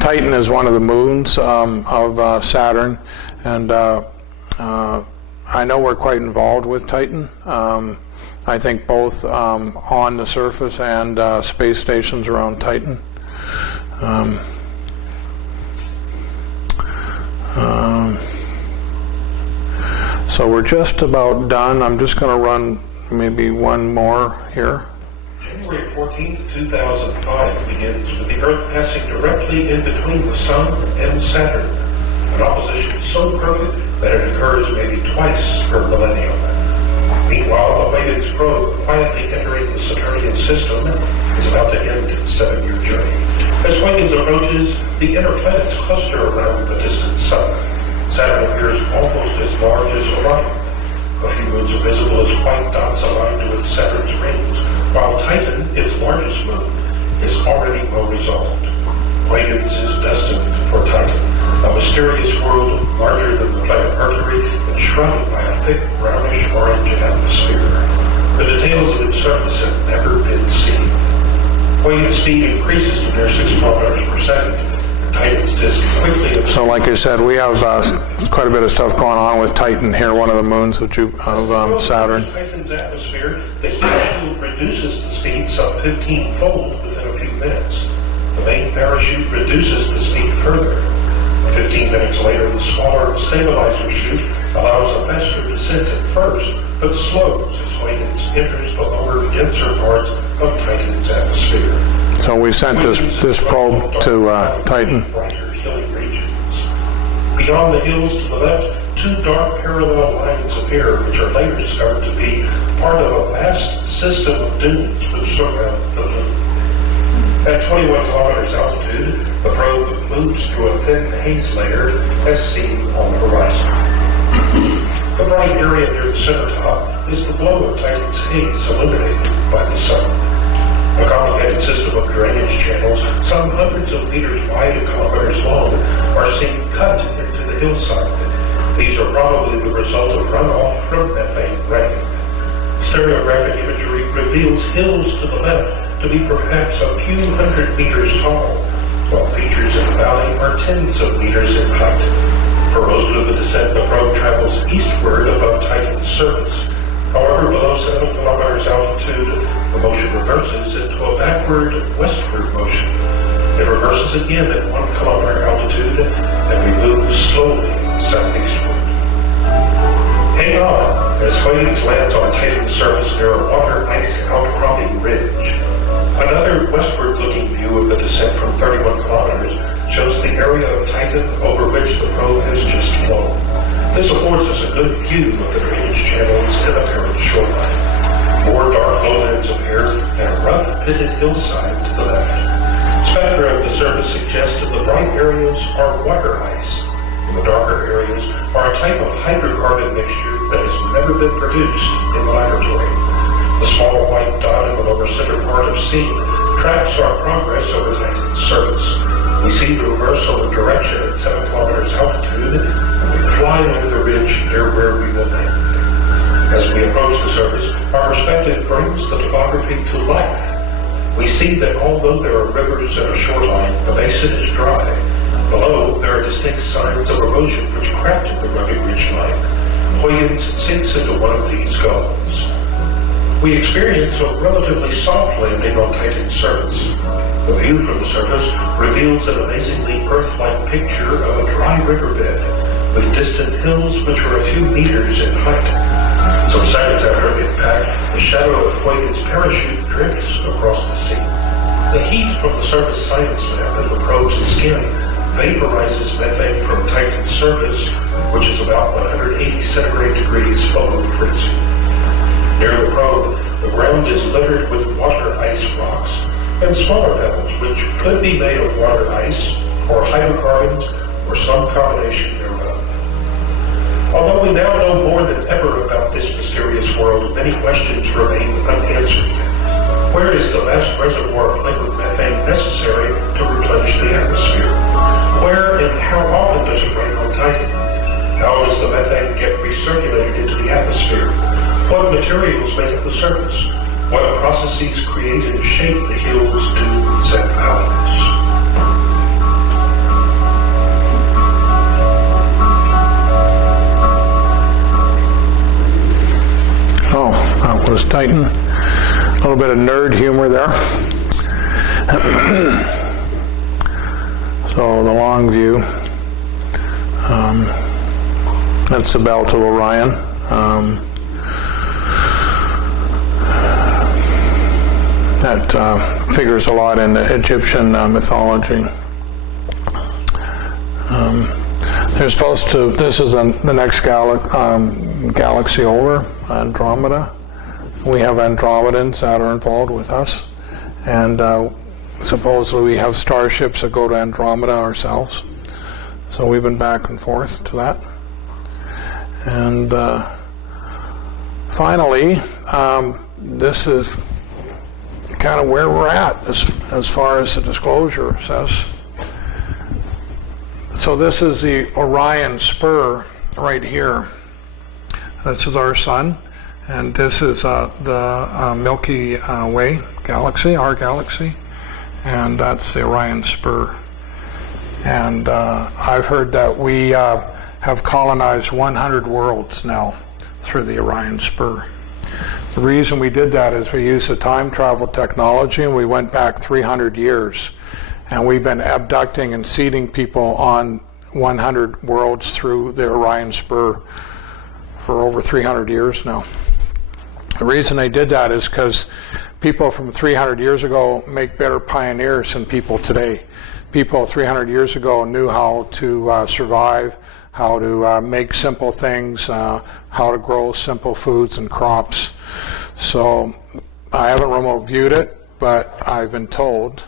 Titan is one of the moons of Saturn, and I know we're quite involved with Titan. I think both on the surface and space stations around Titan. So we're just about done. I'm just going to run maybe one more here. January 14th, 2005 begins with the Earth passing directly in between the Sun and Saturn, an opposition so perfect that it occurs maybe twice per millennium. Meanwhile, the Huygens probe quietly entering the Saturnian system is about to end its 7-year journey. As Huygens approaches, the inner planets cluster around the distant Sun. Saturn appears almost as large as Orion. A few moons are visible as white dots aligned with Saturn's rings, while Titan, its largest moon, is already well resolved. Huygens is destined for Titan, a mysterious world larger than the planet Mercury and shrouded by a thick brownish-orange atmosphere. The details of its surface have never been seen. Huygens' speed increases to near 6 kilometers per second. Titan's disk quickly. So, like I said, we have quite a bit of stuff going on with Titan here, one of the moons of Saturn. Titan's atmosphere, the heat shield reduces the speed some 15-fold within a few minutes. The main parachute reduces the speed further. 15 minutes later, the smaller stabilizer chute allows a faster descent at first, but slows as Huygens enters the lower, denser parts of Titan's atmosphere. So we sent this probe to Titan. Brighter hilly regions. Beyond the hills to the left, two dark parallel lines appear, which are later discovered to be part of a vast system of dunes which surround the moon. At 21 kilometers altitude, the probe moves through a thin haze layer as seen on the horizon. The bright area near the center top is the glow of Titan's haze illuminated by the sun. A complicated system of drainage channels, some hundreds of meters wide and kilometers long, are seen cut into the hillside. These are probably the result of runoff from methane rain. Stereographic imagery reveals hills to the left to be perhaps a few hundred meters tall, while features in the valley are tens of meters in height. For most of the descent, the probe travels eastward above Titan's surface. However, below 7 kilometers altitude, the motion reverses into a backward, westward motion. It reverses again at 1 kilometer altitude, and we move slowly southeastward. Hang on, as Huygens lands on Titan's surface near a water ice outcropping ridge. Another westward-looking view of the descent from 31 kilometers shows the area of Titan over which the probe has just flown. This affords us a good view of the drainage channels and apparent shoreline. More dark lowlands appear and a rough pitted hillside to the left. Spectra of the surface suggests that the bright areas are water ice, and the darker areas are a type of hydrocarbon mixture that has never been produced in the laboratory. The small white dot in the lower center part of C tracks our progress over Titan's surface. We see the reversal of direction at 7 kilometers altitude, and we fly over the ridge near where we will land. As we approach the surface, our perspective brings the topography to life. We see that although there are rivers and a shoreline, the basin is dry. Below, there are distinct signs of erosion which crafted the rugged ridgeline. Huygens sinks into one of these gulls. We experience a relatively soft landing on Titan's surface. The view from the surface reveals an amazingly Earth-like picture of a dry riverbed with distant hills which are a few meters in height. Some seconds after impact, the shadow of Huygens' parachute drifts across the sea. The heat from the surface science lab and the probe's skin vaporizes methane from Titan's surface, which is about 180 centigrade degrees below freezing. Near the probe, the ground is littered with water ice rocks and smaller pebbles which could be made of water ice or hydrocarbons or some combination thereof. Although we now know more than ever about this mysterious world, many questions remain unanswered. Where is the vast reservoir of liquid methane necessary to replenish the atmosphere? Where and how often does it rain on Titan? How does the methane get recirculated into the atmosphere? What materials make up the surface? What processes create and shape the hills, dunes, and valleys? Oh, that was Titan. A little bit of nerd humor there. So the long view. That's the belt of Orion. That figures a lot in the Egyptian mythology. They're supposed to, this is the next galaxy over, Andromeda. We have Andromedans that are involved with us. And supposedly we have starships that go to Andromeda ourselves. So we've been back and forth to that. And finally, this is kind of where we're at as far as the disclosure says. So this is the Orion Spur right here. This is our sun, and this is the Milky Way galaxy, our galaxy, and that's the Orion Spur. And I've heard that we have colonized 100 worlds now through the Orion Spur. The reason we did that is we used the time travel technology, and we went back 300 years. And we've been abducting and seeding people on 100 worlds through the Orion Spur for over 300 years now. The reason they did that is because people from 300 years ago make better pioneers than people today. People 300 years ago knew how to survive, how to make simple things, how to grow simple foods and crops. So I haven't remote viewed it, but I've been told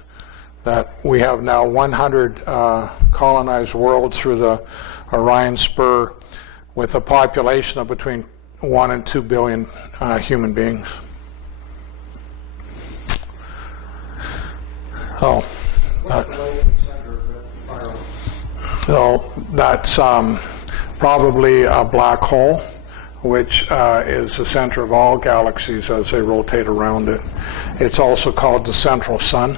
that we have now 100 colonized worlds through the Orion Spur with a population of between 1 and 2 billion human beings. Oh, that's probably a black hole, which is the center of all galaxies as they rotate around it. It's also called the central sun,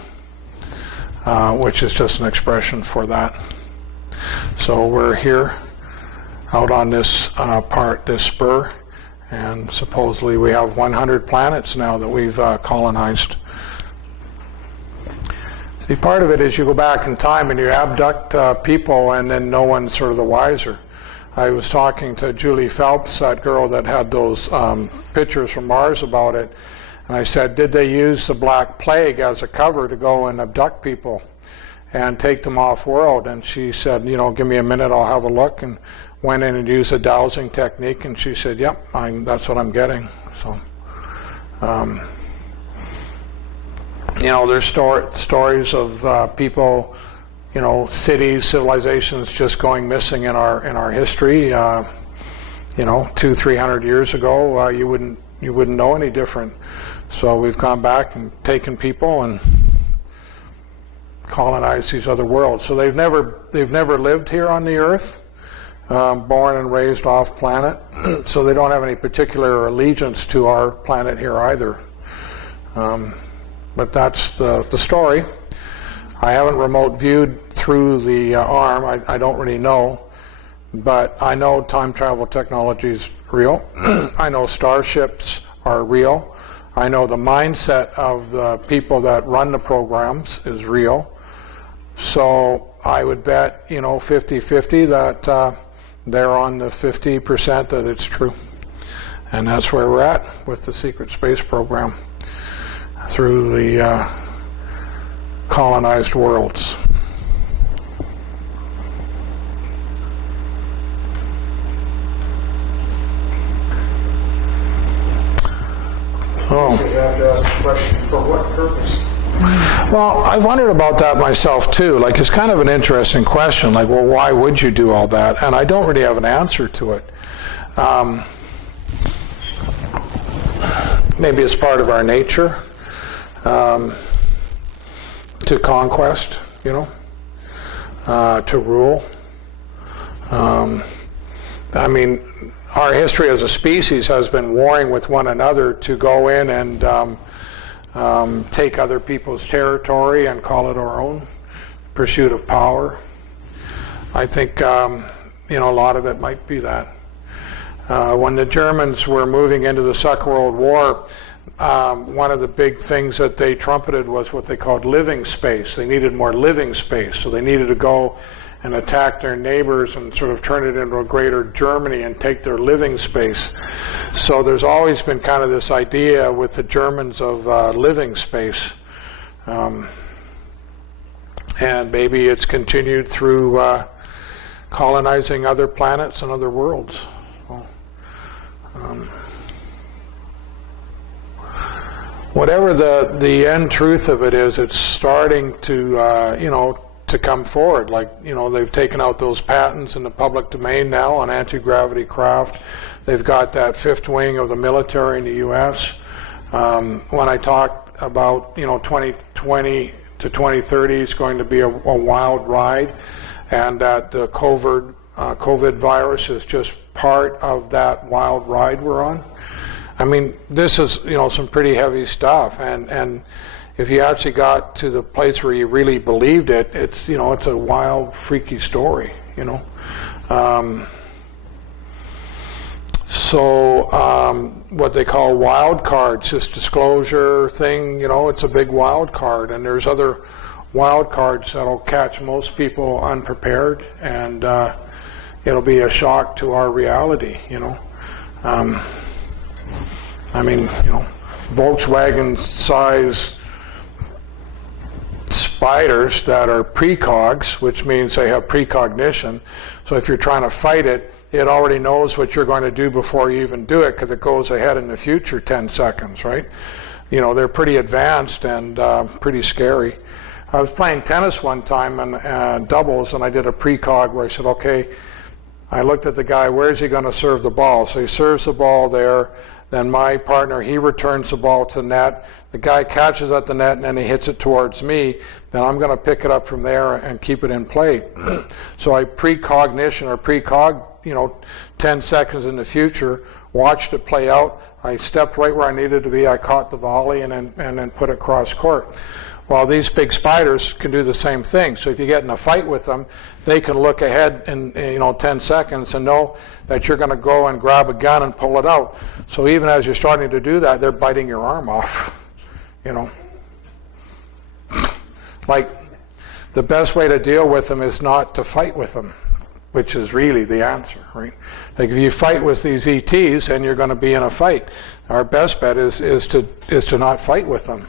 which is just an expression for that. So we're here out on this this spur, and supposedly we have 100 planets now that we've colonized. See, part of it is you go back in time and you abduct people, and then no one's sort of the wiser. I was talking to Julie Phelps, that girl that had those pictures from Mars about it, and I said, did they use the Black Plague as a cover to go and abduct people and take them off-world? And she said, you know, give me a minute, I'll have a look, and went in and used a dowsing technique, and she said, yep, that's what I'm getting. So, you know, there's stories of people, you know, cities, civilizations just going missing in our history. You know, 200-300 years ago, you wouldn't know any different. So we've gone back and taken people and colonized these other worlds. So they've never lived here on the Earth, born and raised off planet. So they don't have any particular allegiance to our planet here either. But that's the story. I haven't remote viewed through the arm. I don't really know. But I know time travel technology is real. I know starships are real. I know the mindset of the people that run the programs is real. So I would bet, you know, 50-50 that they're on the 50% that it's true. And that's where we're at with the secret space program through the colonized worlds. Oh. You have to ask the question, for what purpose? Well, I've wondered about that myself too. Like, it's kind of an interesting question. Like, well, why would you do all that? And I don't really have an answer to it. Maybe it's part of our nature. To conquest, you know, to rule. I mean, our history as a species has been warring with one another to go in and take other people's territory and call it our own. Pursuit of power. I think, you know, a lot of it might be that. When the Germans were moving into the Second World War, one of the big things that they trumpeted was what they called living space. They needed more living space, so they needed to go and attack their neighbors and sort of turn it into a greater Germany and take their living space. So there's always been kind of this idea with the Germans of living space. And maybe it's continued through colonizing other planets and other worlds. Whatever the end truth of it is, it's starting to, you know, to come forward. Like, you know, they've taken out those patents in the public domain now on anti-gravity craft. They've got that fifth wing of the military in the U.S. When I talk about, you know, 2020 to 2030 is going to be a wild ride, and that the COVID virus is just part of that wild ride we're on. I mean, this is, you know, some pretty heavy stuff, and if you actually got to the place where you really believed it, it's, you know, it's a wild, freaky story, you know. What they call wild cards, this disclosure thing, you know, it's a big wild card, and there's other wild cards that'll catch most people unprepared, and it'll be a shock to our reality, you know. I mean, you know, Volkswagen-size spiders that are precogs, which means they have precognition. So if you're trying to fight it, it already knows what you're going to do before you even do it, because it goes ahead in the future 10 seconds, right? You know, they're pretty advanced and pretty scary. I was playing tennis one time and doubles, and I did a precog where I said, okay, I looked at the guy, where's he going to serve the ball? So he serves the ball there. Then my partner, he returns the ball to the net. The guy catches at the net, and then he hits it towards me. Then I'm going to pick it up from there and keep it in play. So I precognition or precog, 10 seconds in the future, watched it play out. I stepped right where I needed to be. I caught the volley and then put it cross court. Well, these big spiders can do the same thing. So if you get in a fight with them, they can look ahead in 10 seconds and know that you're going to go and grab a gun and pull it out. So even as you're starting to do that, they're biting your arm off. Like, the best way to deal with them is not to fight with them, which is really the answer, right? Like, if you fight with these ETs, then you're going to be in a fight. Our best bet is to not fight with them.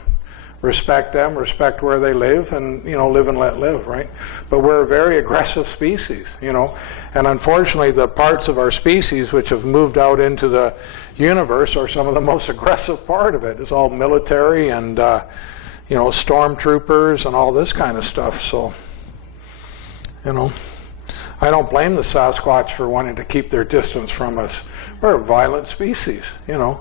Respect them, respect where they live, and live and let live, right? But we're a very aggressive species, and unfortunately the parts of our species which have moved out into the universe are some of the most aggressive part of it. It's all military and stormtroopers and all this kind of stuff. So I don't blame the Sasquatch for wanting to keep their distance from us. We're a violent species, we're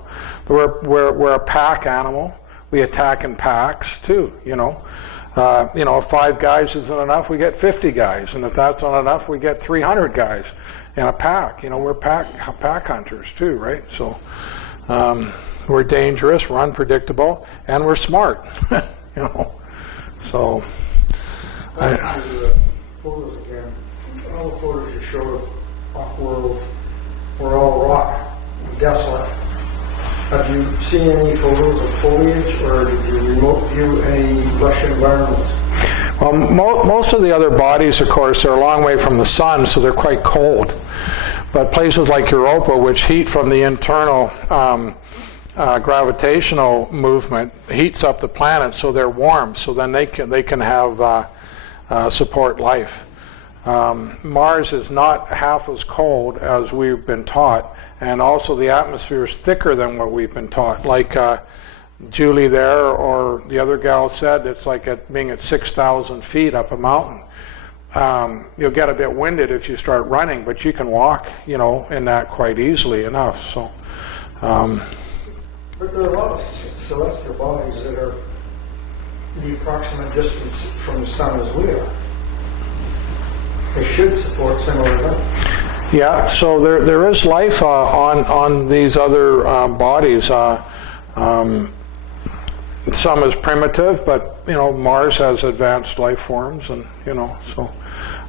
a pack animal. We attack in packs too, if 5 guys isn't enough, we get 50 guys, and if that's not enough, we get 300 guys in a pack. We're pack hunters too, right? So we're dangerous, we're unpredictable, and we're smart, So Back to the photos again. All the photos you showed off-world were all rock and desolate. Have you seen any photos of foliage, or did you remote view any lush environments? Well, most of the other bodies, of course, are a long way from the sun, so they're quite cold. But places like Europa, which heat from the internal gravitational movement, heats up the planet, so they're warm. So then they can have support life. Mars is not half as cold as we've been taught. And also the atmosphere is thicker than what we've been taught. Like Julie there or the other gal said, it's like being at 6,000 feet up a mountain. You'll get a bit winded if you start running, but you can walk, in that quite easily enough. So, But there are a lot of celestial bodies that are the approximate distance from the sun as we are. They should support similar events. yeah, so there is life on these other bodies. Some is primitive, but Mars has advanced life forms, and so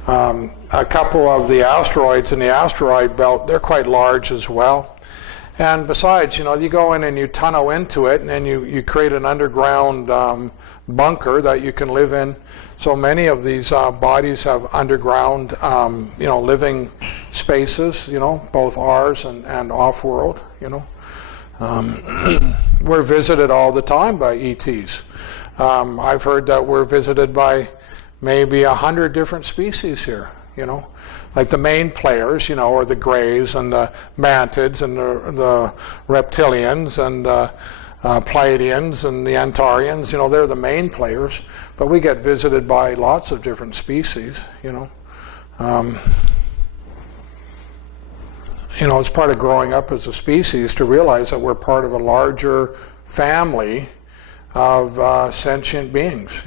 a couple of the asteroids in the asteroid belt, they're quite large as well. And besides, you go in and you tunnel into it, and then you create an underground bunker that you can live in. So many of these bodies have underground, living spaces, both ours and off-world, We're visited all the time by ETs. I've heard that we're visited by maybe 100 different species here, Like the main players, are the Greys and the Mantids and the Reptilians and Pleiadians and the Antarians, they're the main players. But we get visited by lots of different species, It's part of growing up as a species to realize that we're part of a larger family of sentient beings,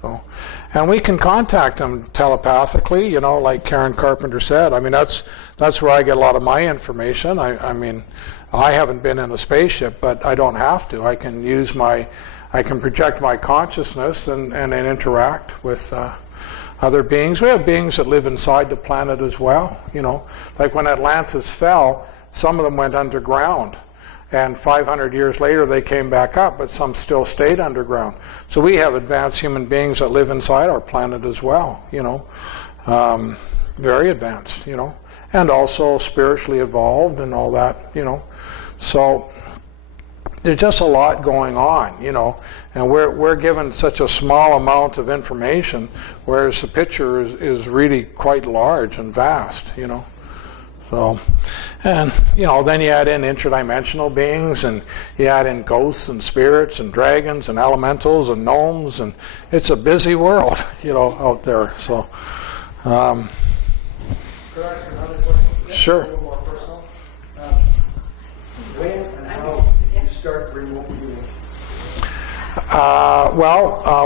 So, and we can contact them telepathically, like Karen Carpenter said. I mean, that's where I get a lot of my information. I mean, I haven't been in a spaceship, but I don't have to. I can project my consciousness and interact with other beings. We have beings that live inside the planet as well, Like when Atlantis fell, some of them went underground. And 500 years later, they came back up, but some still stayed underground. So we have advanced human beings that live inside our planet as well, very advanced, and also spiritually evolved and all that, So there's just a lot going on, you know, and we're given such a small amount of information, whereas the picture is really quite large and vast, you know. So, and, you know, then you add in interdimensional beings, and you add in ghosts and spirits and dragons and elementals and gnomes, and it's a busy world, you know, out there. So, Could I ask another question? Sure. A little more personal. When and how did you start remote viewing?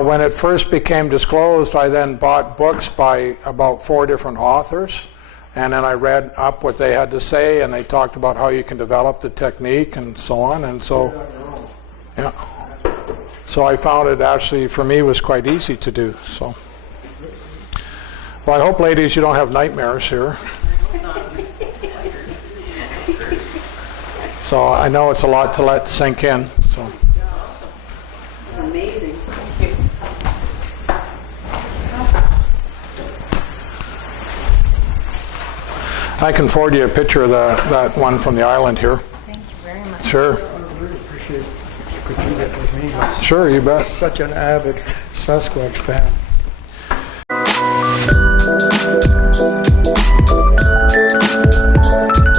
When it first became disclosed, I then bought books by about 4 different authors, and then I read up what they had to say, and they talked about how you can develop the technique and so on, and so, yeah. So I found it actually, for me, was quite easy to do, so. Well, I hope, ladies, you don't have nightmares here. So I know it's a lot to let sink in, so. It's amazing. Thank you. I can forward you a picture of that one from the island here. Thank you very much. Sure. I would really appreciate if you could do that with me. Sure, you bet. Such an avid Sasquatch fan.